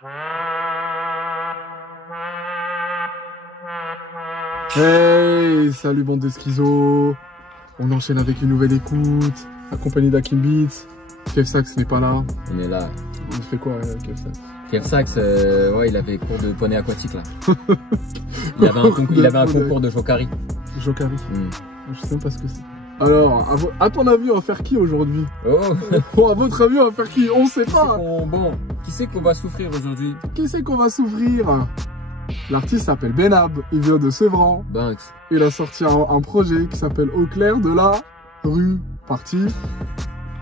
Hey, salut bande de schizos. On enchaîne avec une nouvelle écoute, accompagné d'Hakim Beats. Kev Sax n'est pas là. On est là. Il fait quoi, Kev Sax? Kev Sax, ouais, il avait cours de poney aquatique là. Il avait un concours de Jokari. Jokari. Je sais même pas ce que c'est. Alors, à ton avis, on va faire qui aujourd'hui? Oh. À votre avis, on va faire qui? On sait pas. Bon, qui c'est qu'on va souffrir aujourd'hui? Qui c'est qu'on va s'ouvrir? L'artiste s'appelle Benab, il vient de Sevran. Banks. Il a sorti un projet qui s'appelle Au clair de la rue, partie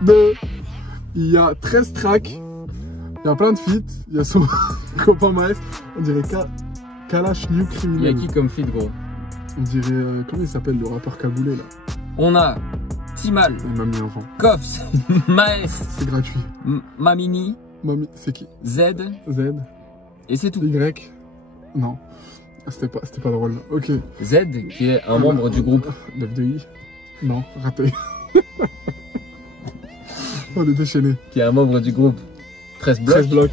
2. Il y a 13 tracks, il y a plein de feats, il y a son copain Maes, on dirait Kalash New Criminal. Il y a qui comme feat, gros? On dirait, comment il s'appelle le rappeur cagoulé là? On a Timal, Il m'a mis un vent. Koffs, Maes, C'est gratuit. Mamini, Mamie, c'est qui? Z, Z, et c'est tout. Y. Non, c'était pas drôle. Ok. Z, qui est un membre du groupe. 9-2-I. Non, raté. On est déchaîné. Qui est un membre du groupe 13 blocs. 13 blocs.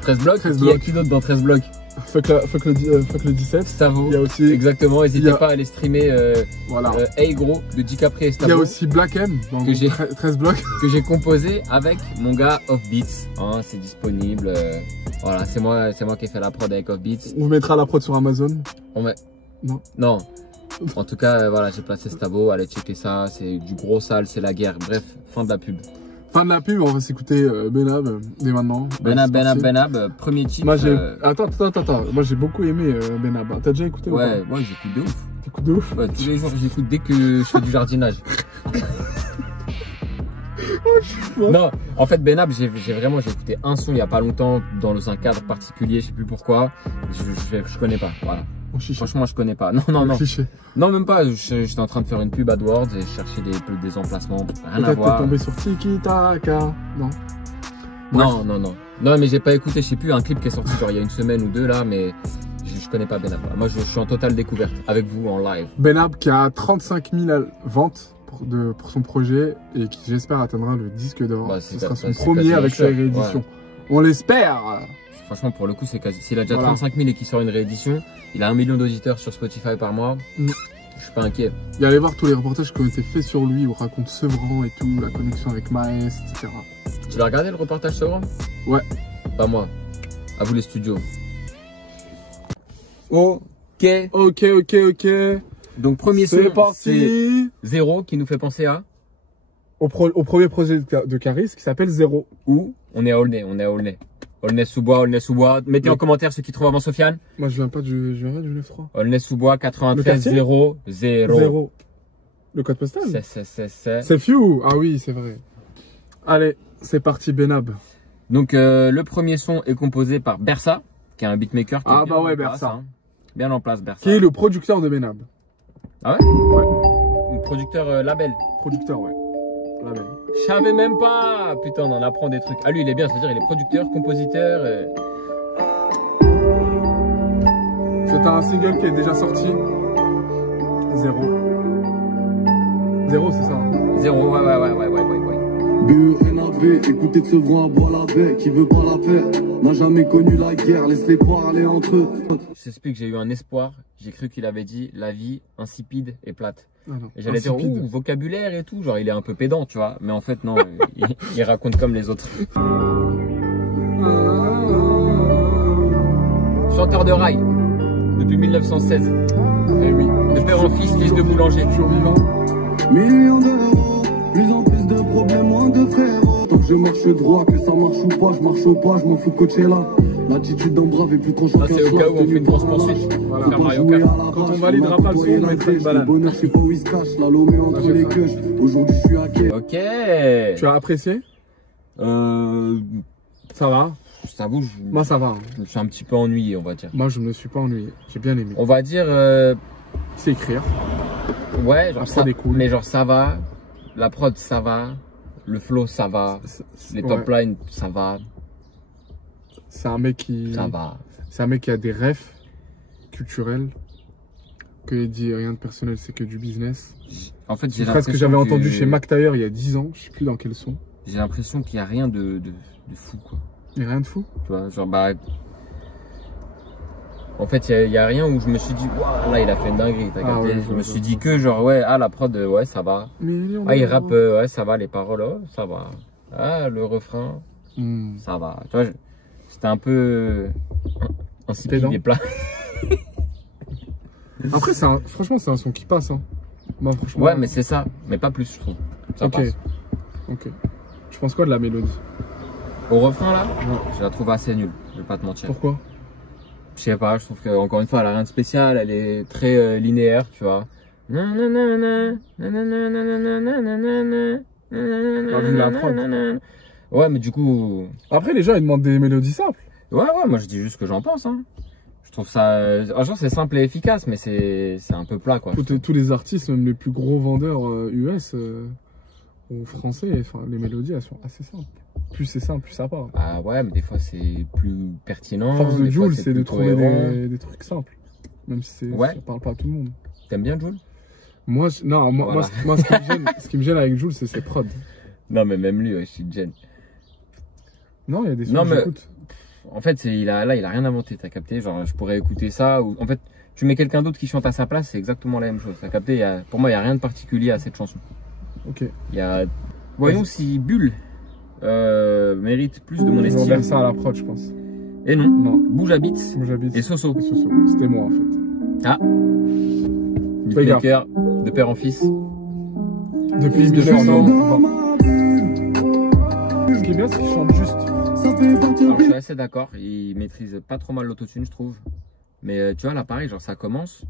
13 blocs. 13 Il y a blocs. qui d'autre dans 13 blocs? Fuck le 17. Stavo. Il y a aussi. Exactement, n'hésitez pas à aller streamer Voilà. Hey gros de DiCaprio et Il y a Stavo. aussi Black M dans Que j'ai 13 blocs. Que j'ai composé avec mon gars Offbeats. Hein, c'est disponible. Voilà, c'est moi qui ai fait la prod avec Offbeats. On vous mettra la prod sur Amazon. On met... Non. Non. En tout cas, voilà, j'ai placé Stavo. Allez checker ça. C'est du gros sale, c'est la guerre. Bref, fin de la pub. Fin de la pub, on va s'écouter Benab dès maintenant. Benab, premier titre. Moi j'ai. Attends. Moi j'ai beaucoup aimé Benab. T'as déjà écouté ou Ouais, pas? moi j'écoute de ouf. T'écoutes de ouf? Ouais, tous les jours j'écoute dès que je fais du jardinage. Non, en fait Benab, j'ai écouté un son il y a pas longtemps dans un cadre particulier, je sais plus pourquoi. Je connais pas, voilà. Franchement, je connais pas. Non. Cliché. Non, même pas. J'étais en train de faire une pub AdWords et je cherchais des emplacements. Rien à Peut-être voir. t'es tombé sur Tiki Taka. Non. Non, mais j'ai pas écouté. Je sais plus, un clip qui est sorti genre il y a une semaine ou deux là, mais je connais pas Benab. Moi, je suis en totale découverte avec vous en live. Benab qui a 35 000 ventes pour son projet et qui j'espère atteindra le disque d'or. Bah, Ce sera son premier avec sa réédition. Ouais. On l'espère. Franchement, pour le coup, c'est quasi. S'il a déjà 35 000 et qu'il sort une réédition, il a 1 million d'auditeurs sur Spotify par mois. Je suis pas inquiet. Et allez voir tous les reportages qui ont été faits sur lui où on raconte Sevran et tout, la connexion avec Maes, etc. Tu l'as regardé le reportage Sevran? Ouais. Pas moi. À vous les studios. Ok. Donc premier son, c'est Zéro qui nous fait penser à au premier projet de Caris qui s'appelle Zéro. Où on est à Aulnay, Aulnay-sous-Bois. Mettez en commentaire ceux qui trouvent avant Sofiane. Moi je viens pas du 9-3. Aulnay-sous-Bois 93 0 0. Le code postal? C'est Few. Ah oui, c'est vrai. Allez, c'est parti Benab. Donc le premier son est composé par Bersa, qui est un beatmaker. Ah bah ouais, Bersa. Hein. Bien en place, Bersa. Qui est le producteur de Benab. Ah ouais? Ouais. Producteur label. Producteur, ouais. Label. Je savais même pas. Putain, on en apprend des trucs. Ah lui, il est bien, c'est-à-dire il est producteur, compositeur. C'est un single qui est déjà sorti. Zéro, c'est ça. Zéro, ouais. BENAB, écoutez de se voir boire la baie, qui veut pas la paix, n'a jamais connu la guerre, laisse-les parler entre eux. Je t'explique, j'ai eu un espoir, j'ai cru qu'il avait dit la vie insipide et plate. Ah non, et j'allais dire, vocabulaire et tout, genre il est un peu pédant, tu vois, mais en fait non, il raconte comme les autres. Chanteur de rail, depuis 1916. Eh oui. De père en fils, fils de boulanger. Toujours vivant. Millions d'euros, plus en plus de problèmes, moins de frérots. Tant que je marche droit, que ça marche ou pas, je marche au pas, je m'en fous coacher là. L'attitude d'un brave est plus tranchant qu'un c'est au cas où on fait une grosse poursuite. Voilà. Faire Mario Kart. Quand on validera pas le son, on mettra une banane. Le bonheur, je sais pas où il se cache, la lomée entre les queues. Aujourd'hui, je suis à quai. Ok. Tu as apprécié? Ça va? Je t'avoue, Moi ça va. Hein. Je me suis un petit peu ennuyé, on va dire. Moi je me suis pas ennuyé, j'ai bien aimé. On va dire... C'est écrire. Ouais, genre ça, cool. Mais genre ça va, la prod ça va, le flow ça va, les top lines ça va. C'est un mec qui... Ça va. C'est un mec qui a des rêves culturels. Que il dit rien de personnel, c'est que du business. En fait, j'ai l'impression que j'avais entendu chez Mac Taylor il y a 10 ans, je sais plus dans quel son. J'ai l'impression qu'il n'y a rien de fou quoi. Et rien de fou. Tu vois, genre, bah. En fait, il y a rien où je me suis dit, waouh, là, il a fait une dinguerie. T'as capté? Ouais, je me suis dit que, genre, ouais, ah, la prod, ouais, ça va. Ah, il rappe, ouais, ça va. Les paroles, oh, ça va. Ah, le refrain, ça va. Tu vois, c'était un peu insipide des plats. Après, franchement, c'est un son qui passe. Hein. Moi, franchement, ouais, mais c'est ça. Mais pas plus, je trouve. Ça passe. Ok. Tu penses quoi de la mélodie? Au refrain, là, ouais. Je la trouve assez nulle. Je vais pas te mentir. Pourquoi? Je sais pas, je trouve qu'encore une fois, elle a rien de spécial. Elle est très linéaire, tu vois. Pas vu la prod. Ouais, mais du coup. Après, les gens, ils demandent des mélodies simples. Ouais, moi, je dis juste ce que j'en pense. Hein. Je trouve ça. Genre, c'est simple et efficace, mais c'est un peu plat, quoi. Tous les artistes, même les plus gros vendeurs US ou français, enfin, les mélodies, elles sont assez simples. Plus c'est simple, plus ça part. Ah ouais, mais des fois, c'est plus pertinent. Force de Jul, c'est de trouver des trucs simples. Même si ça parle pas à tout le monde. T'aimes bien Jul? Moi, voilà. moi ce qui me gêne avec Jul, c'est ses prods. Non, mais même lui, je suis gêne. Non, il y a des sons que j'écoute. En fait, il a rien inventé, t'as capté? Genre, je pourrais écouter ça. Ou en fait, tu mets quelqu'un d'autre qui chante à sa place, c'est exactement la même chose. T'as capté? Pour moi, il n'y a rien de particulier à cette chanson. Ok. Voyons si Bulle mérite plus de mon estime. On va ça à la prod, je pense. Et non. Bouge à Beats et Soso. C'était moi, en fait. Ah. Beatmaker, de père en fils. Depuis 1900. Ce qui est bien, c'est qu'il chante juste. Alors, je suis assez d'accord. Il maîtrise pas trop mal l'autotune, je trouve. Mais tu vois, là, pareil, genre, ça commence.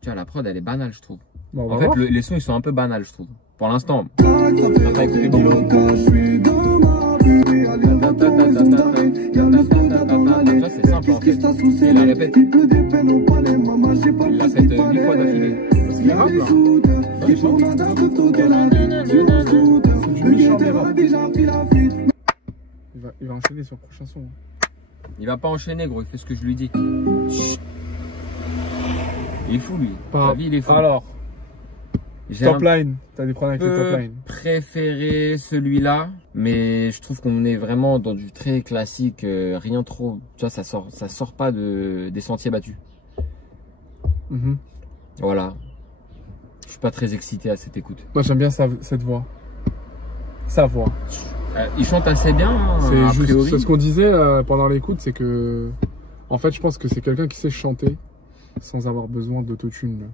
Tu vois, la prod, elle est banale, je trouve. Bon, en fait, les sons, ils sont un peu banals, je trouve. Pour l'instant. Ça, c'est simple, en fait. Il la répète. Il l'a fait 8 fois d'affilée. Parce qu'il rappe, là. Il chante. Il va enchaîner sur le prochain son. Il va pas enchaîner, gros. Il fait ce que je lui dis. Il est fou, lui. La vie, il est fou. Alors, top line. T'as des problèmes avec les top line. Préféré celui-là, mais je trouve qu'on est vraiment dans du très classique, rien trop. Tu vois, ça sort pas des sentiers battus. Voilà. Je suis pas très excité à cette écoute. Moi, j'aime bien cette voix. Sa voix. Il chante assez bien. Hein, c'est ce qu'on disait pendant l'écoute, c'est que, en fait, je pense que c'est quelqu'un qui sait chanter sans avoir besoin d'autotune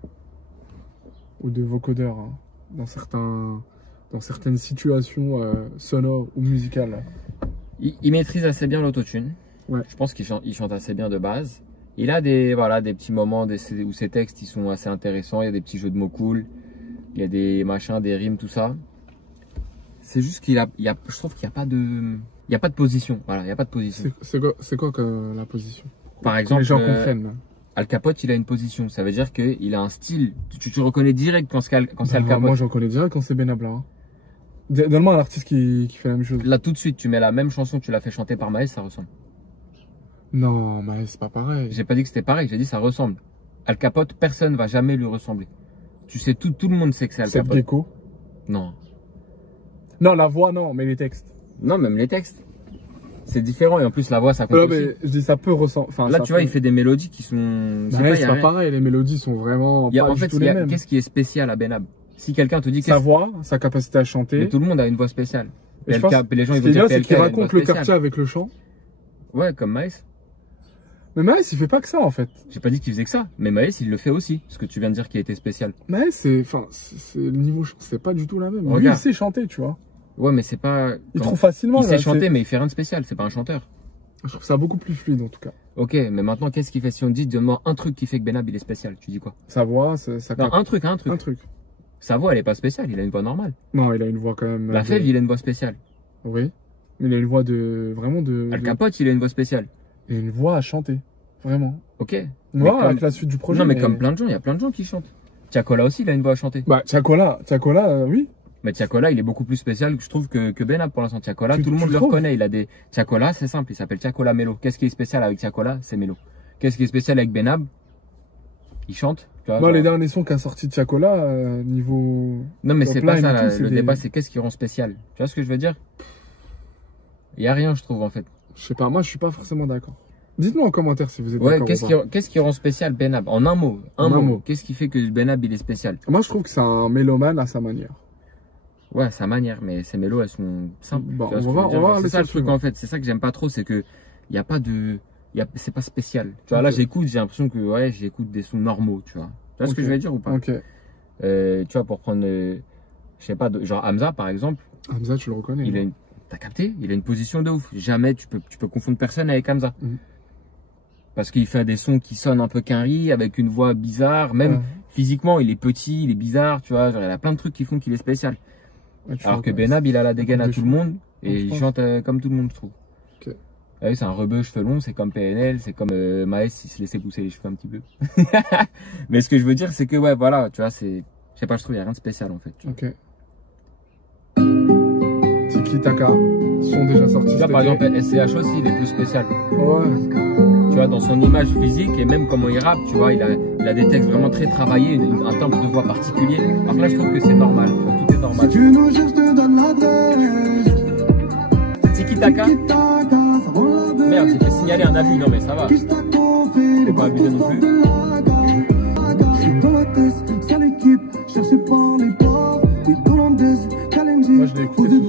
ou de vocodeur hein, dans certaines situations sonores ou musicales. Il maîtrise assez bien l'autotune. Ouais. Je pense qu'il chante assez bien de base. Il a des petits moments où ses textes ils sont assez intéressants. Il y a des petits jeux de mots cool. Il y a des machins, des rimes, tout ça. C'est juste je trouve qu'il n'y a pas de position. Voilà, il n'y a pas de position. C'est quoi que la position? Par exemple, les gens comprennent. Al Capote, il a une position. Ça veut dire qu'il a un style. Tu reconnais direct quand c'est Al Capote. Moi, je reconnais direct quand c'est Benabla. Hein. Donne-moi un artiste qui fait la même chose. Là, tout de suite, tu mets la même chanson, tu l'as fait chanter par Maes, ça ressemble. Non, Maes, c'est pas pareil. J'ai pas dit que c'était pareil, j'ai dit ça ressemble. Al Capote, personne va jamais lui ressembler. Tu sais, tout le monde sait que c'est Al Capote. C'est Gecko? Non. Non, la voix, non, mais les textes. Non, même les textes. C'est différent et en plus la voix ça compte aussi. Mais je dis ça peut ressembler. Enfin, là tu vois il fait des mélodies qui sont. C'est pas pareil, les mélodies sont vraiment. En fait, qu'est-ce qui est spécial à Benab? Si quelqu'un te dit sa voix, sa capacité à chanter. Mais tout le monde a une voix spéciale. Les gens ils vont dire c'est qu'il raconte le quartier avec le chant. Ouais, comme Maes. Mais Maes il fait pas que ça en fait. J'ai pas dit qu'il faisait que ça, mais Maes il le fait aussi. Ce que tu viens de dire qui a été spécial. Maes c'est le niveau c'est pas du tout la même. Lui il sait chanter, tu vois. Ouais, mais c'est pas. Il trouve facilement. Il sait chanter, mais il fait rien de spécial. C'est pas un chanteur. Je trouve ça beaucoup plus fluide en tout cas. Ok, mais maintenant qu'est-ce qu'il fait? Si on dit donne-moi un truc qui fait que Benab il est spécial, tu dis quoi? Sa voix, non, un truc. Sa voix elle est pas spéciale, il a une voix normale. Non, il a une voix quand même. La Fève il a une voix spéciale. Oui. Mais il a une voix vraiment de. Al Capote il a une voix spéciale. Il a une voix à chanter, vraiment. Ok. Moi avec la suite du projet. Non mais comme plein de gens, il y a plein de gens qui chantent. Tiakola aussi il a une voix à chanter. Bah Tiakola, oui. Mais Tiakola, il est beaucoup plus spécial que je trouve que Benab pour l'instant. Tiakola, tout le monde le reconnaît. Il a des Tiakola, c'est simple, il s'appelle Tiakola Melo. Qu'est-ce qui est spécial avec Tiakola? C'est Melo. Qu'est-ce qui est spécial avec Benab? Il chante. Tu vois, les derniers sons qu'a sorti Tiakola, niveau. Non, mais c'est pas ça. Le débat, c'est qu'est-ce qui rend spécial. Tu vois ce que je veux dire? Il n'y a rien, je trouve, en fait. Je sais pas, moi je suis pas forcément d'accord. Dites-nous en commentaire si vous êtes Ouais, d'accord. qu'est-ce qui rend spécial Benab? En un mot. Un mot. Qu'est-ce qui fait que Benab, il est spécial? Moi je trouve que c'est un mélomane à sa manière. Ouais, à sa manière, mais ses mélos, elles sont simples. Bon, Tu vois ce que je veux dire? C'est ça le truc, en fait. C'est ça que j'aime pas trop, c'est que il n'y a pas de. C'est pas spécial. Tu vois, là, j'écoute, j'ai l'impression que ouais, j'écoute des sons normaux, tu vois. Tu vois ce que je veux dire ou pas? Ok. Tu vois, pour prendre, je sais pas, genre Hamza, par exemple. Hamza, tu le reconnais. T'as capté? Il a une position de ouf. Jamais tu peux confondre personne avec Hamza. Parce qu'il fait des sons qui sonnent un peu quinri, avec une voix bizarre. Même physiquement, il est petit, il est bizarre, tu vois. Genre, il a plein de trucs qui font qu'il est spécial. Ouais, alors que Benab, il a la dégaine à tout le monde. Et il chante comme tout le monde, je trouve. Ok. Ah oui, c'est un rebeu cheveux longs, c'est comme PNL, c'est comme Maes, il se laissait pousser les cheveux un petit peu. Mais ce que je veux dire, c'est que ouais, voilà, tu vois, c'est. Je sais pas, je trouve qu'il n'y a rien de spécial en fait. Ok. Tiki Taka sont déjà sortis. Là, par exemple, SCH aussi, il est plus spécial. Ouais. Tu vois, dans son image physique et même comment il rappe, tu vois, il a des textes vraiment très travaillés, un timbre de voix particulier. Alors là, je trouve que c'est normal, tu vois, tout est normal. Si tu nous cherches, te donne l'adresse. Tiki Taka. Merde, j'ai fait signaler un abus, non mais ça va. Faut pas abuser non plus. Moi je l'ai écouté.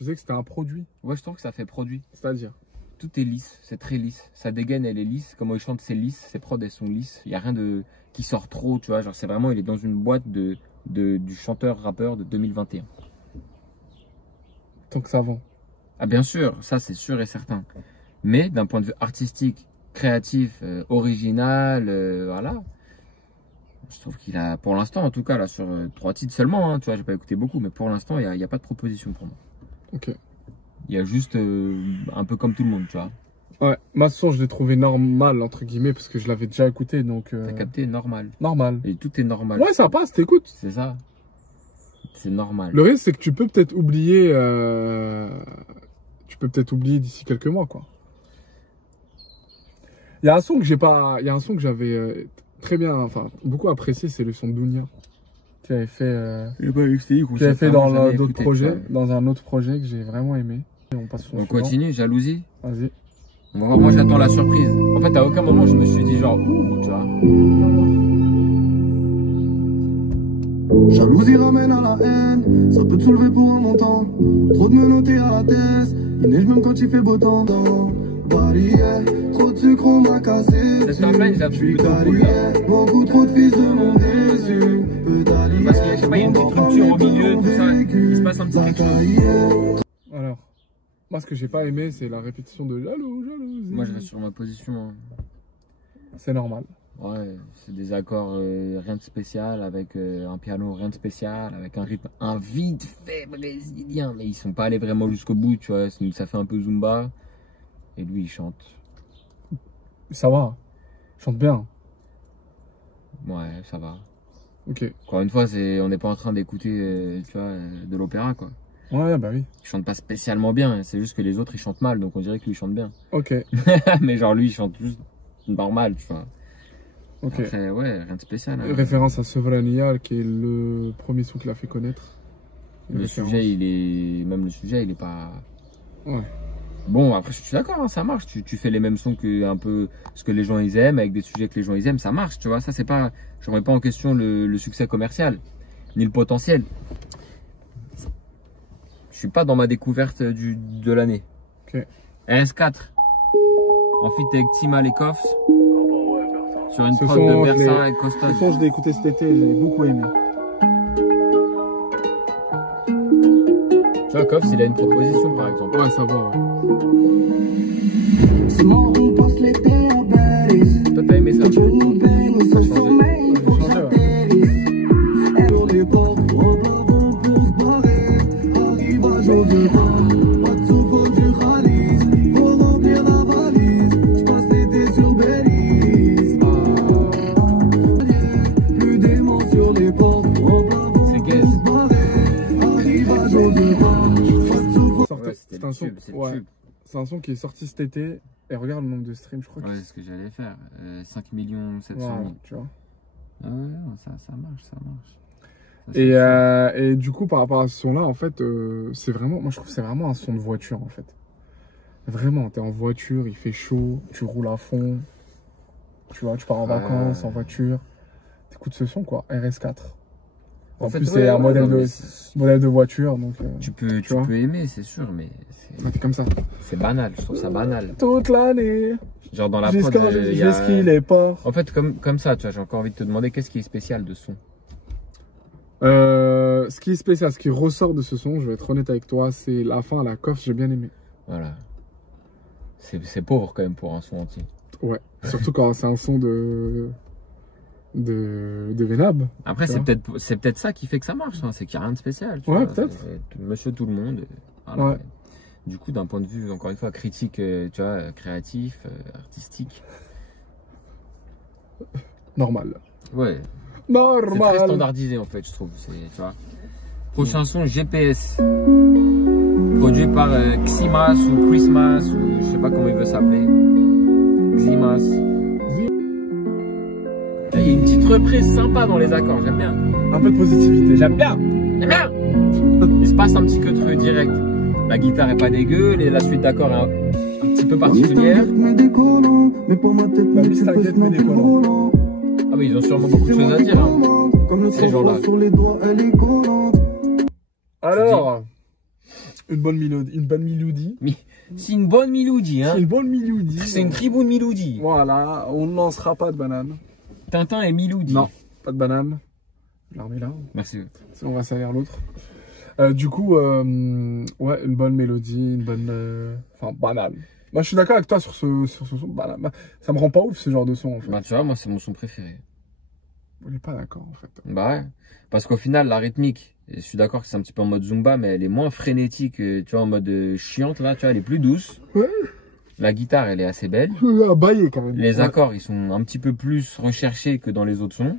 Je sais que c'était un produit. Ouais, je trouve que ça fait produit. C'est-à-dire tout est lisse, c'est très lisse. Sa dégaine, elle est lisse. Comment il chante, c'est lisse. Ses prods, elles sont lisses. Il n'y a rien qui sort trop, tu vois. Genre, c'est vraiment, il est dans une boîte du chanteur-rappeur de 2021. Tant que ça vend. Ah, bien sûr, ça, c'est sûr et certain. Mais d'un point de vue artistique, créatif, original, voilà. Je trouve qu'il a, pour l'instant, en tout cas, là, sur 3 titres seulement, hein, tu vois, j'ai pas écouté beaucoup, mais pour l'instant, il n'y a pas de proposition pour moi. Ok. Il y a juste un peu comme tout le monde, tu vois. Ouais, ma son, je l'ai trouvé normal, entre guillemets, parce que je l'avais déjà écouté, donc... T'as capté, normal. Normal. Et tout est normal. Ouais, ça passe, t'écoutes. C'est ça. C'est normal. Le risque, c'est que tu peux peut-être oublier... Tu peux peut-être oublier d'ici quelques mois, quoi. Il y a un son que j'ai pas... Il y a un son que j'avais très bien... Enfin, beaucoup apprécié, c'est le son de Dounia. Qui avait fait... qui avait fait dans d'autres projets, dans un autre projet que j'ai vraiment aimé. On continue, jalousie. Vas-y. On va voir, moi j'attends la surprise. En fait, à aucun moment je me suis dit genre, ouh, tu vois. Jalousie ramène à la haine, ça peut te soulever pour un montant. Trop de menotter à la tête, il neige même quand il fait beau temps. Barrière, trop de sucre on m'a cassé. Cette campagne, j'ai plutôt cool là. Beaucoup trop de fils de mon déçu. Parce que je sais pas, il y a une petite structure au milieu, tout ça. Il se passe un petit quelque chose. Alors, moi ce que j'ai pas aimé, c'est la répétition de jalousie. Moi je reste sur ma position. Hein. C'est normal. Ouais, c'est des accords rien de spécial, avec un piano rien de spécial, avec un rythme un vite fait brésilien, mais ils sont pas allés vraiment jusqu'au bout, tu vois, ça fait un peu Zumba, et lui il chante. Ça va, il chante bien. Ouais, ça va. Ok. Encore une fois, on n'est pas en train d'écouter, tu vois, de l'opéra, quoi. Ouais, bah oui. Il chante pas spécialement bien, c'est juste que les autres ils chantent mal, donc on dirait que lui il chante bien. Ok. Mais genre lui il chante juste normal, tu vois. Ok. Après, ouais, rien de spécial. Hein. Référence à Sovrania, qui est le premier son qu'il a fait connaître. Le sujet, même le sujet, il est pas. Ouais. Bon, après, je suis d'accord, hein, ça marche. Tu fais les mêmes sons que un peu ce que les gens ils aiment, avec des sujets que les gens ils aiment, ça marche, tu vois. Ça, c'est pas. Je remets pas en question le succès commercial, ni le potentiel. Je suis pas dans ma découverte de l'année. Ok. RS4. En feat avec Tima Lekoffs. Sur une prod de Bersa et Costa. Ce son, je l'ai écouté cet été, j'ai beaucoup aimé. Tu vois, Koffs, il a une proposition par exemple. Ouais, ça va, ouais. Toi, t'as aimé ça? Ça a changé. C'est un son qui est sorti cet été et regarde le nombre de streams, je crois. Ouais, c'est ce que j'allais faire. 5 700 000. Tu vois. Ah ouais, ça marche, ça marche. Et du coup, par rapport à ce son-là, en fait, c'est vraiment, moi je trouve que c'est vraiment un son de voiture, en fait. Vraiment, t'es en voiture, il fait chaud, tu roules à fond, tu vois, tu pars en vacances en voiture, t'écoutes ce son, quoi, RS4. En plus, c'est un modèle de voiture, donc... tu peux aimer, c'est sûr, mais t'es comme ça. c'est banal, je trouve ça banal. Toute l'année, Genre dans la prod, jusqu'à jusqu'il est pas. En fait, comme ça, tu vois, j'ai encore envie de te demander qu'est-ce qui est spécial de ce son. Ce qui est spécial, ce qui ressort de ce son, je vais être honnête avec toi, c'est la fin, la coffre, j'ai bien aimé. Voilà. C'est pauvre quand même pour un son entier. Ouais, surtout quand c'est un son de Venab. Après, c'est peut-être ça qui fait que ça marche, hein, c'est qu'il n'y a rien de spécial. Tu Ouais, vois, peut-être. Monsieur tout le monde. Voilà. Ouais. Du coup, d'un point de vue, encore une fois, critique, tu vois, créatif, artistique. Normal. Ouais. C'est très Normal. standardisé en fait, je trouve. Tu vois. Prochain son GPS. Produit par Ximas ou Christmas ou je sais pas comment il veut s'appeler. Ximas. Il y a une petite reprise sympa dans les accords, j'aime bien. Un peu de positivité, j'aime bien. J'aime bien. Il se passe un petit truc direct. La guitare est pas dégueu, la suite d'accords est un petit peu particulière. Ah oui, ils ont sûrement beaucoup de choses à dire, hein, ces gens-là. Alors, une bonne mélodie. C'est une bonne mélodie, hein. C'est une bonne mélodie. C'est une très bonne mélodie. Voilà, on ne lancera pas de banane. Tintin et Miloudi. Non, pas de banane. Je la remets là. Merci. On va salir l'autre. Du coup, ouais, une bonne mélodie, une bonne... Enfin, banane. Moi, je suis d'accord avec toi sur ce son. Banane. Ça me rend pas ouf, ce genre de son, en fait. Bah, tu vois, moi, c'est mon son préféré. On n'est pas d'accord, en fait. Bah ouais. Parce qu'au final, la rythmique, je suis d'accord que c'est un petit peu en mode Zumba, mais elle est moins frénétique, tu vois, en mode chiante, là, tu vois, elle est plus douce. Ouais. La guitare, elle est assez belle. À bailler, quand même. Les accords, ils sont un petit peu plus recherchés que dans les autres sons.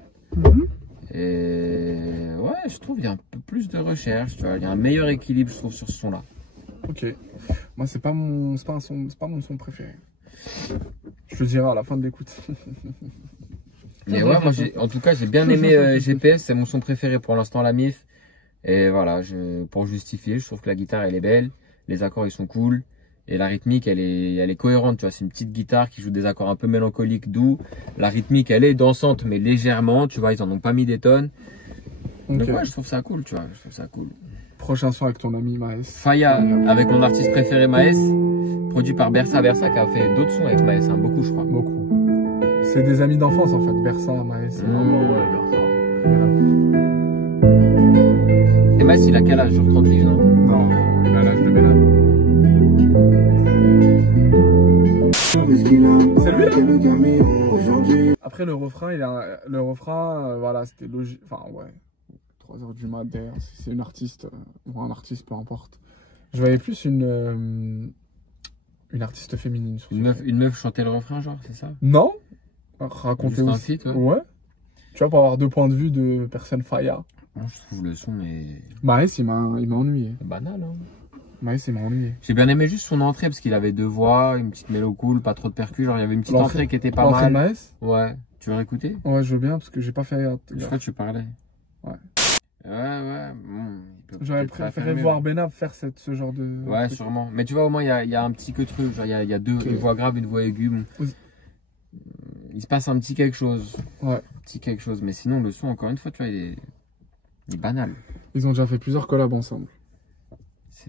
Et ouais, je trouve qu'il y a un peu plus de recherche, tu vois. Il y a un meilleur équilibre, je trouve, sur ce son-là. Ok. Moi, c'est pas mon son préféré. Je te dirai à la fin de l'écoute. Mais ouais, moi, en tout cas, j'ai bien aimé GPS. C'est mon son préféré pour l'instant, la MIF. Et voilà, pour justifier, je trouve que la guitare, elle est belle. Les accords, ils sont cool. Et la rythmique, elle est cohérente, tu vois. C'est une petite guitare qui joue des accords un peu mélancoliques, doux. La rythmique, elle est dansante, mais légèrement, tu vois. Ils en ont pas mis des tonnes. Okay. Donc ouais, je trouve ça cool, tu vois. Je trouve ça cool. Prochain son avec ton ami Maes. Faya, avec mon artiste préféré Maes. Produit par Bersa. Bersa qui a fait d'autres sons avec Maes, hein, beaucoup, je crois. Beaucoup. C'est des amis d'enfance, en fait. Bersa, Maes. Ouais, Bersa. Et Maes, il a quel âge? Genre 30 piges, non? Non, il a l'âge de Benab. C'est lui là. Après le refrain, voilà, c'était logique. Enfin ouais, 3h du mat d'air, si c'est une artiste ou un artiste, peu importe. Je voyais plus une artiste féminine. Sur une meuf chantait le refrain, genre, c'est ça? Non. Raconter aussi. Un feat, ouais. Tu vois, pour avoir deux points de vue de personnes Faya. Moi, je trouve le son est... Maes, il m'a ennuyé. Banal, hein. Maes, il m'a ennuyé. J'ai bien aimé juste son entrée parce qu'il avait deux voix, une petite mélo cool, pas trop de percus. Genre, il y avait une petite entrée qui était pas mal. Maes? Ouais. Tu veux réécouter? Ouais, je veux bien parce que j'ai pas fait. Je crois que tu parlais. Ouais. Ouais. J'aurais préféré voir Benab faire ce genre de. Ouais, sûrement. Mais tu vois, au moins, il y a un petit truc. Genre, il y a deux, une voix grave, une voix aiguë. Il se passe un petit quelque chose. Ouais. Un petit quelque chose. Mais sinon, le son, encore une fois, tu vois, il est banal. Ils ont déjà fait plusieurs collabs ensemble.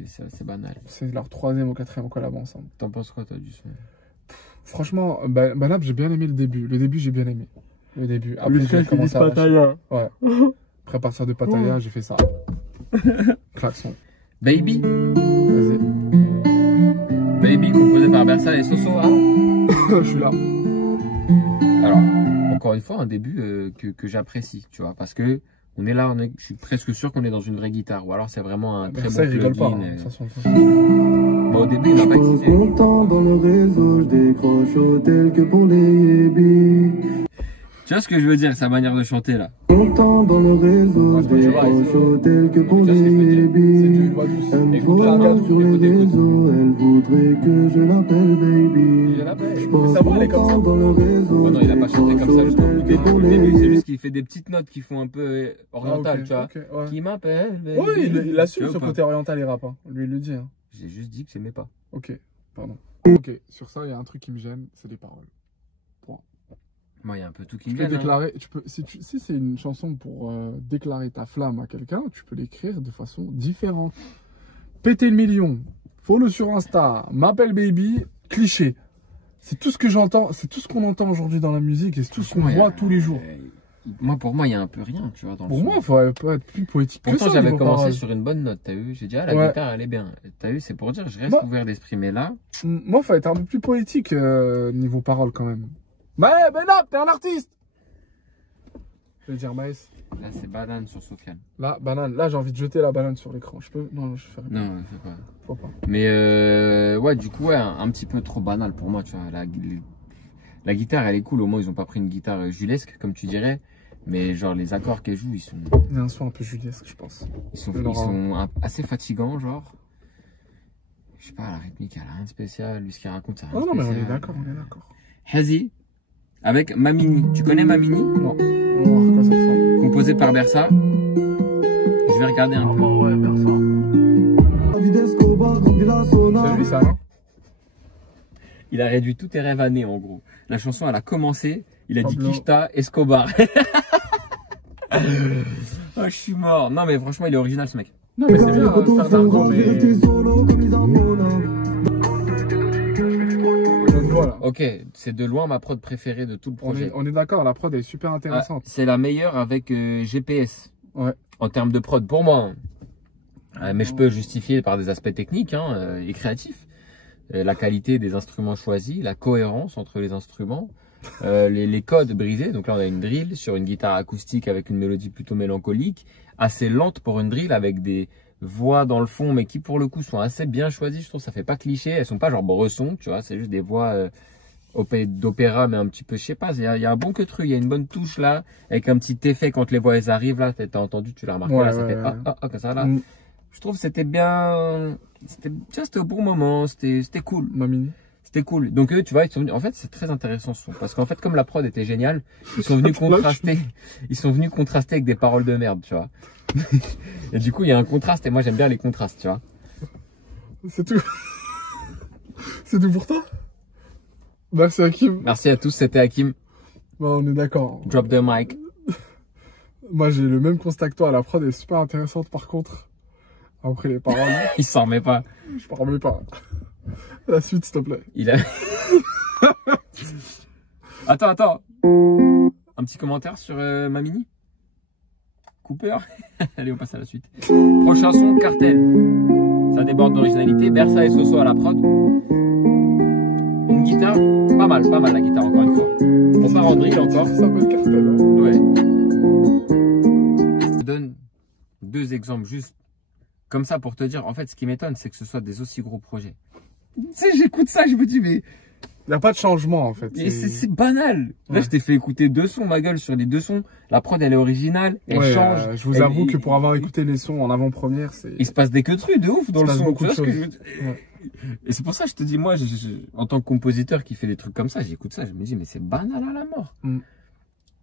C'est banal. C'est leur 3e ou 4e collab ensemble. T'en penses quoi, toi, du son? Franchement, Benab, j'ai bien aimé le début. Le début, j'ai bien aimé. Le début. Après, j'ai commencé à Pattaya. Ouais. Après, à partir de Pattaya, j'ai fait ça. Klaxon. Baby. Vas-y. Baby, composé par Bersa et Soso. Hein. Je suis là. Alors, encore une fois, un début que j'apprécie, tu vois, parce que on est là, je suis presque sûr qu'on est dans une vraie guitare, ou alors c'est vraiment un très bon plugin. Pas, Bon, au début, il m'a pas excité. Dans le réseau, je décroche tel que pour les yébis. Tu vois ce que je veux dire, sa manière de chanter là. Longtemps dans le réseau, je décroche tel que pour les yébis. Elle me voit sur les réseaux, elle voudrait que je l'appelle baby. Je passe longtemps dans le réseau, non, il a pas chanté comme ça, justement. décoller. C'est juste qu'il fait des petites notes qui font un peu orientales, tu vois. Ouais. Qui m'appelle. Oui, il assume Tu ce vois ou côté oriental et rap. Hein. Lui, il le dit. Hein. J'ai juste dit que j'aimais pas. Ok, pardon. Ok, sur ça, il y a un truc qui me gêne, c'est les paroles. Moi, il y a un peu tout qui Tu me peux gêne. déclarer, si c'est une chanson pour déclarer ta flamme à quelqu'un, tu peux l'écrire de façon différente. Péter le million, follow sur Insta, m'appelle baby, cliché. C'est tout ce que j'entends, c'est tout ce qu'on entend aujourd'hui dans la musique et c'est tout ce qu'on voit tous les jours. Pour moi, il y a un peu rien, tu vois. Dans Pour le moi, son. il faudrait pas être plus poétique que ça. Pourtant, j'avais niveau commencé paroles. sur une bonne note, t'as vu. J'ai dit, ah, la guitare, elle est bien. T'as vu, c'est pour dire, je reste Bah. ouvert d'esprit. Mais là, Moi, il faut être un peu plus poétique niveau paroles quand même. Ben Benab, t'es un artiste. Je vais dire Maës. là c'est banane sur Sofiane. Là, banane. Là, j'ai envie de jeter la banane sur l'écran. Je peux? Non, je vais faire. Non, je sais pas. Faut pas. Mais ouais, du coup, ouais, un petit peu trop banal pour moi, tu vois. La guitare, elle est cool. Au moins, ils ont pas pris une guitare julesque, comme tu dirais. Mais genre, les accords qu'elle joue, ils sont Il y a un son un peu juliesque, je pense. assez fatigants, genre. Je sais pas, la rythmique, elle a rien de spécial. Lui, ce qu'il raconte, c'est rien de Non, mais spécial. on est d'accord, on est d'accord. Hazy, avec Mamini. Tu connais Mamini? Non. On va voir à quoi ça ressemble. Composé par Bersa. Je vais regarder un peu. Ouais, c'est lui, ça, non? Il a réduit tous tes rêves à nez, en gros. La chanson, elle a commencé. Il a dit Pablo. Kishta Escobar. Oh, je suis mort. Non, mais franchement, il est original, ce mec. Non, mais c'est bien, faire d'argot, mais. Donc voilà. Ok, c'est de loin ma prod préférée de tout le projet. On est d'accord, la prod est super intéressante. C'est la meilleure avec GPS. Ouais. En termes de prod, pour moi. Mais je peux justifier par des aspects techniques et créatifs. La qualité des instruments choisis, la cohérence entre les instruments, les codes brisés. Donc là, on a une drill sur une guitare acoustique avec une mélodie plutôt mélancolique, assez lente pour une drill avec des voix dans le fond, mais qui pour le coup sont assez bien choisies. Je trouve que ça fait pas cliché. Elles sont pas genre bresson, tu vois. C'est juste des voix d'opéra, mais un petit peu, je sais pas. Il y a un bon queutru, il y a une bonne touche là, avec un petit effet quand les voix elles arrivent là. T'as entendu, tu l'as remarqué là, ça fait comme ça là. Je trouve que c'était bien, c'était au bon moment, c'était cool. Mamini. C'était cool. Donc eux, tu vois, ils sont venus. En fait, c'est très intéressant ce son, parce qu'en fait, comme la prod était géniale, ils sont venus contraster. Ils sont venus contraster avec des paroles de merde, tu vois. Et du coup, il y a un contraste, et moi j'aime bien les contrastes, tu vois. C'est tout. C'est tout pour toi. Merci Hakim. Merci à tous, c'était Hakim. Bah, on est d'accord. Drop the mic. Moi, j'ai le même constat que toi. La prod est super intéressante par contre. Après les paroles, Il s'en remet pas. je m'en remets pas. La suite, s'il te plaît. Il a. Attends. Un petit commentaire sur Mamini. Cooper. Allez, on passe à la suite. Prochain son, Cartel. Ça déborde d'originalité. Bersa et Soso à la prod. Une guitare, pas mal la guitare encore une fois. On part en drill encore. Ça s'appelle Cartel. Hein. Ouais. Je donne deux exemples juste comme ça pour te dire. En fait, ce qui m'étonne, c'est que ce soit des aussi gros projets. Tu sais, j'écoute ça, je me dis, mais Il n'y a pas de changement en fait. c'est banal. Là, Ouais. je t'ai fait écouter deux sons, ma gueule, sur les deux sons. La prod, elle est originale, elle Ouais, change. je vous avoue que pour avoir écouté les sons en avant-première, c'est. Il se passe des queutrues de ouf dans Il le se passe son. beaucoup Tu vois de ce que je veux choses. dire. Ouais. Et c'est pour ça que je te dis, moi, en tant que compositeur qui fait des trucs comme ça, j'écoute ça, je me dis, mais c'est banal à la mort. Mm.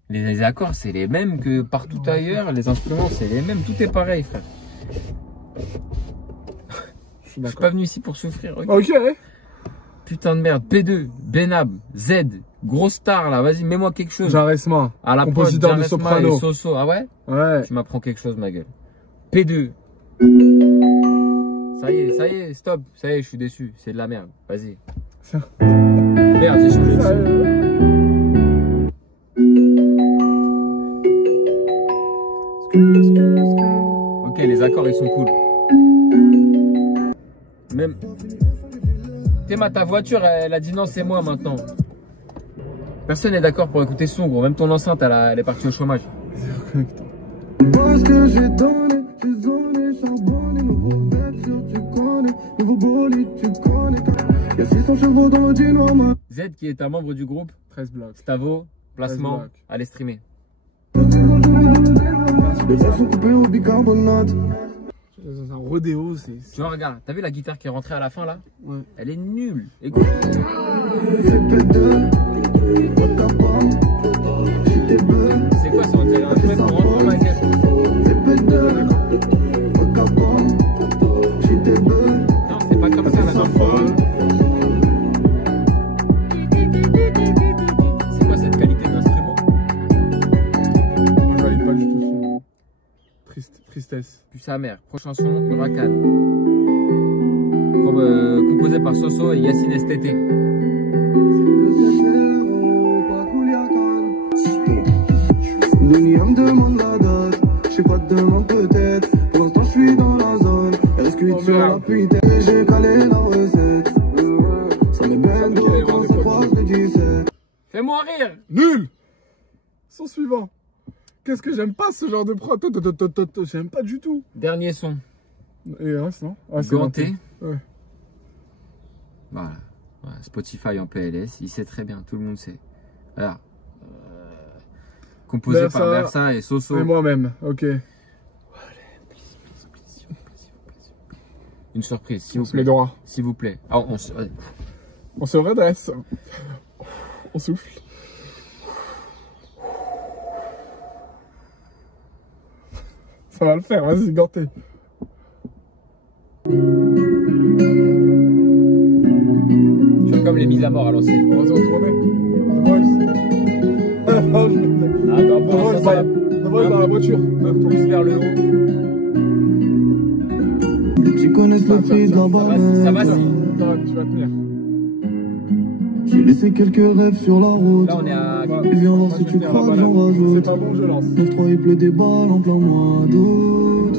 Les accords, c'est les mêmes que partout ailleurs. Les instruments, c'est les mêmes. Tout est pareil, frère. Je suis Je suis d'accord. pas venu ici pour souffrir. Ok. Ok. Putain de merde. P2, Benab, Z, gros star là. Vas-y, mets-moi quelque chose. Jaresma, À la compositeur prod, de Jaresma Soprano. et Soso. Ah ouais? Ouais. Tu m'apprends quelque chose, ma gueule. P2. Ça y est, stop. Ça y est, je suis déçu. C'est de la merde. Vas-y. Ça. Merde, j'ai changé de son. Ok, les accords ils sont cool. Même. Théma, ta voiture, elle a dit non, c'est moi maintenant. Personne n'est d'accord pour écouter ce son, gros. Même ton enceinte, elle est partie au chômage. Parce que j'ai donné, charbonné, nouveau vêture, tu connais, nouveau bolide, tu connais. Y'a 600 chevaux dans le jean normal. Z qui est un membre du groupe, 13 blocs. Stavo, placement, blocs. allez streamer. Les verres sont coupés au bicarbonate. Dans un rodéo, c'est. Tu vois, regarde, t'as vu la guitare qui est rentrée à la fin là? Ouais. Elle est nulle. Écoute. C'est P2, Coca-Cola. J'étais peu. C'est quoi ça? On dirait un truc pour enfants, ma gueule. J'étais peu. Non, c'est pas comme ça la chanson. C'est quoi cette qualité d'instrument? Moi, je valide pas du tout son. Tristesse. Puis sa mère. Prochaine chanson, Huracan. Composé par Soso et Yacine STT. Dunia me demande la date, je sais pas te demande peut-être. Pour l'instant je suis dans la zone, reste cuite sur la putain. J'ai calé la recette, ça m'est bête de quand ça croise le 17. Fais-moi rire. Nul. Son suivant. Qu'est-ce que j'aime pas ce genre de prod. J'aime pas du tout. Dernier son. Et reste, non? Ah, c'est Ganté. Ouais. Voilà. Voilà. Spotify en PLS, il sait très bien, tout le monde sait. Voilà. Composé Bersa par Bersa et Soso. Et moi-même, ok. Une surprise, s'il On vous se met plaît. droit. S'il vous plaît. Ah, On se redresse. On souffle. Ça va le faire, vas-y, Ganté. Tu fais comme les mises à mort à l'ancienne. On va se retourner. The Voice. Attends, The Voice dans la voiture. plus vers le haut. Tu connais le prix de la Ça va banane. si. Ça va, tu vas tenir. J'ai laissé quelques rêves sur la route. Là, on est à. Et viens voir si tu crois que j'en C'est rajoute. pas bon, je lance. 9-3 il pleut des balles en plein mois d'août.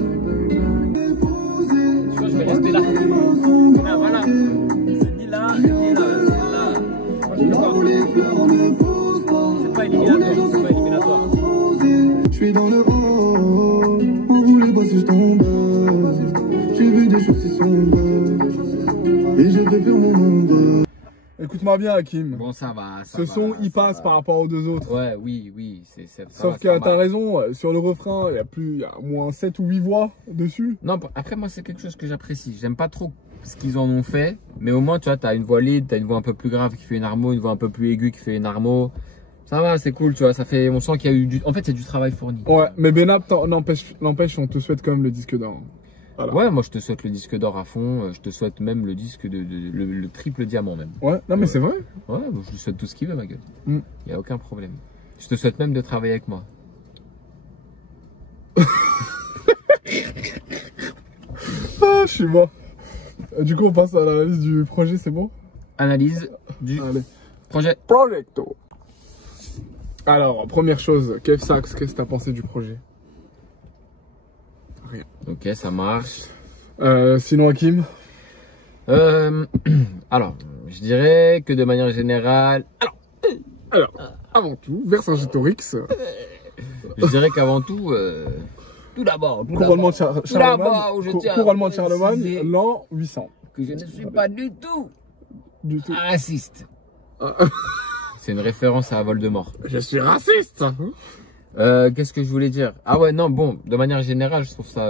Je crois que je vais rester là. Ah, voilà. C'est ni là, ni là. C'est là. C'est pas éliminatoire. C'est pas éliminatoire. Je suis dans le haut, on voulait pas si je tombais. J'ai vu des choses si sombres, et je vais faire mon ombre. Écoute-moi bien, Hakim. Bon, ça va. Ce son, il passe par rapport aux deux autres. Ouais, oui. Sauf que t'as raison, sur le refrain, il y a au moins 7 ou 8 voix dessus. Non, après, moi, c'est quelque chose que j'apprécie. J'aime pas trop ce qu'ils en ont fait, mais au moins, tu vois, t'as une voix lead, t'as une voix un peu plus grave qui fait une harmo, une voix un peu plus aiguë qui fait une harmo. Ça va, c'est cool, tu vois, ça fait, on sent qu'il y a eu en fait, c'est du travail fourni. Ouais, mais Benab, n'empêche, on te souhaite quand même le disque d'or. Voilà. Ouais, moi, je te souhaite le disque d'or à fond, je te souhaite même le disque le triple diamant même. Ouais, non mais c'est vrai. Ouais, je lui souhaite tout ce qu'il veut, ma gueule. Mm. Il y a aucun problème. Je te souhaite même de travailler avec moi. Ah, je suis mort. Du coup, on passe à l'analyse du projet, c'est bon? Analyse du Allez. projet. Projecto. Alors, première chose, Kev Sax, qu'est-ce que t'as pensé du projet? Rien. Ok, ça marche. Sinon, Hakim? Alors, je dirais que de manière générale, Alors, avant tout, Vercingétorix, je dirais qu'avant tout, tout d'abord, couronnement de d'abord, je tiens à couronnement de Charlemagne, préciser l'an 800. que je ne suis pas du tout Du tout. raciste. C'est une référence à Voldemort. Je suis raciste. Qu'est-ce que je voulais dire? Ah ouais, non, bon, de manière générale, je trouve ça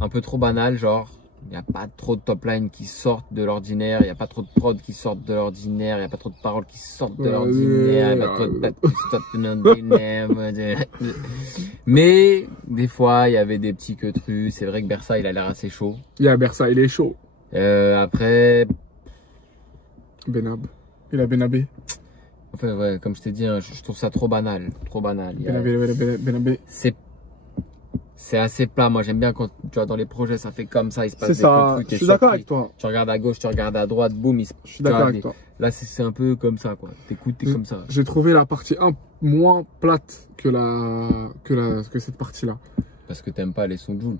un peu trop banal, genre, il n'y a pas trop de top line qui sortent de l'ordinaire, il n'y a pas trop de prod qui sortent de l'ordinaire, il n'y a pas trop de paroles qui sortent de l'ordinaire, il n'y a pas trop de dates qui sortent de l'ordinaire. Mais, des fois, il y avait des petits queutrus, c'est vrai que Bersa, il a l'air assez chaud. Il y a Bersa, il est chaud. Après, Benab. Il a Benabé. enfin, ouais, comme je t'ai dit, hein, je trouve ça trop banal, trop banal. Benabé. C'est assez plat. Moi, j'aime bien quand, tu vois, dans les projets, ça fait comme ça, il se passe C'est des ça, trucs, t'es je suis d'accord surpris. avec toi. Tu regardes à gauche, tu regardes à droite, boum, Je suis d'accord avec toi. Là, c'est un peu comme ça, quoi. T'écoutes, t'es comme ça. J'ai trouvé la partie 1 moins plate que cette partie-là. Parce que t'aimes pas les sons de Jul.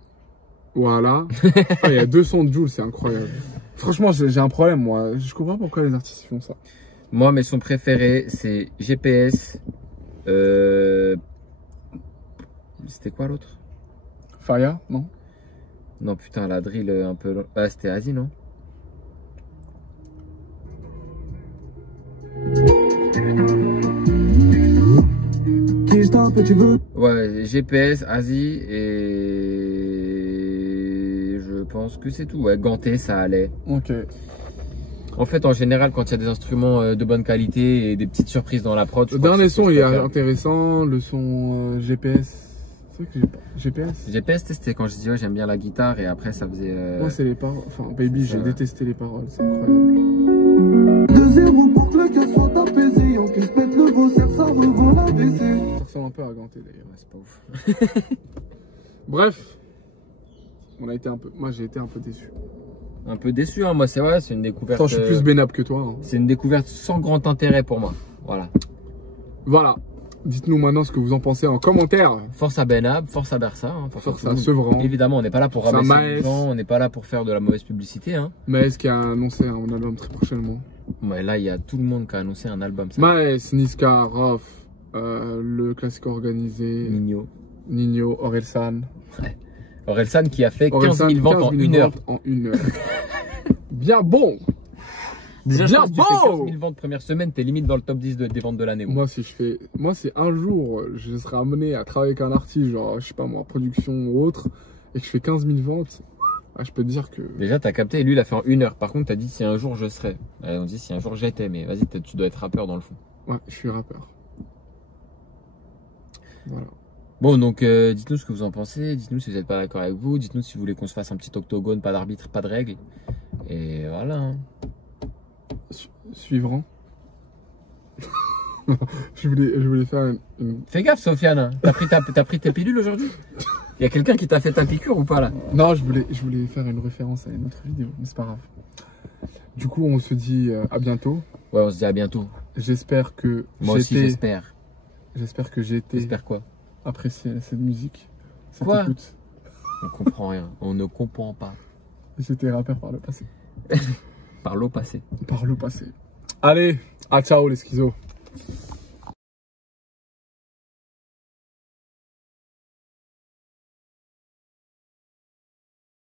Voilà. Ah, il y a 2 sons de Jul, c'est incroyable. Franchement, j'ai un problème, moi. Je comprends pas pourquoi les artistes font ça. Moi, mes sons préférés, c'est GPS. C'était quoi l'autre? Faya, non? Non, putain, la drill un peu. Ah, c'était Asie, non? Qui je tape, tu veux? Ouais, GPS, Asie et je pense que c'est tout. Ouais, Ganté, ça allait. Ok. En fait, en général, quand il y a des instruments de bonne qualité et des petites surprises dans la prod, Le dernier son il est intéressant, le son GPS. C'est vrai que j'ai pas. GPS. GPS, c'était quand je disais ouais, j'aime bien la guitare et après ça faisait. Moi, c'est les paroles. Enfin, Baby, j'ai détesté les paroles, c'est incroyable. 2-0 pour que le cœur soit apaisé. En plus, pète le vaussaire, ça revaut la WC. Ça ressemble un peu à Ganté d'ailleurs. Ouais, c'est pas ouf. Bref, moi j'ai été un peu déçu. Un peu déçu, hein. Moi c'est vrai, c'est une découverte. Attends, je suis plus bénable que toi. Hein. C'est une découverte sans grand intérêt pour moi. Voilà. Voilà. Dites-nous maintenant ce que vous en pensez en commentaire. Force à Benab, force à Bersa, hein, Force à Sevran. Évidemment, on n'est pas là pour Force à rabaisser Maes. les gens, on n'est pas là pour faire de la mauvaise publicité. Hein. Maes qui a annoncé un album très prochainement. Ouais, là, il y a tout le monde qui a annoncé un album. Ça. Maes, Niska, Rof, le classique organisé, Nino, Orelsan. Ouais. Orelsan qui a fait 15 000 ventes en 1 heure. En 1 heure. Bien bon. Déjà, bien je pense que tu fais 15 bon. 000 ventes première semaine, t'es limite dans le top 10 des ventes de l'année. Moi, si un jour je serai amené à travailler avec un artiste, genre, je sais pas moi, production ou autre, et que je fais 15 000 ventes, je peux te dire que. Déjà, t'as capté, et lui, il a fait en 1 heure. Par contre, t'as dit si un jour je serais. On dit si un jour j'étais, mais vas-y, tu dois être rappeur dans le fond. Ouais, je suis rappeur. Voilà. Bon, donc dites-nous ce que vous en pensez, dites-nous si vous n'êtes pas d'accord avec vous, dites-nous si vous voulez qu'on se fasse un petit octogone, pas d'arbitre, pas de règles. Et voilà. Hein. Suivant. je voulais faire une... Fais gaffe, Sofiane, hein. T'as pris tes pilules aujourd'hui? Il y a quelqu'un qui t'a fait ta piqûre ou pas là? Non, je voulais faire une référence à une autre vidéo, mais c'est pas grave. Du coup, on se dit à bientôt. Ouais, on se dit à bientôt. J'espère que moi aussi, j'espère. J'espère que j'ai été. J'espère quoi? Apprécier cette musique. Cette quoi écoute. On comprend rien. On ne comprend pas. J'étais rappeur par le passé. Par l'eau passé. Par le passé. Allez, à ciao les schizos.